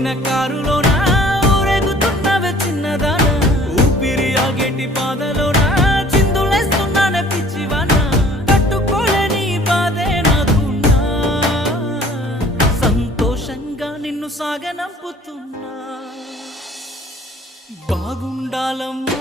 వేసిన కారులోనా ఊరేగుతున్నవే చిన్నదానా ఊపిరి ఆగేటి పాదలోనా చిందులేస్తున్నానే పిచ్చివానా తట్టుకోలేని బాధే నాకున్నా సంతోషంగా నిన్ను సాగనంపుతున్నా బాగుండాలమ్మా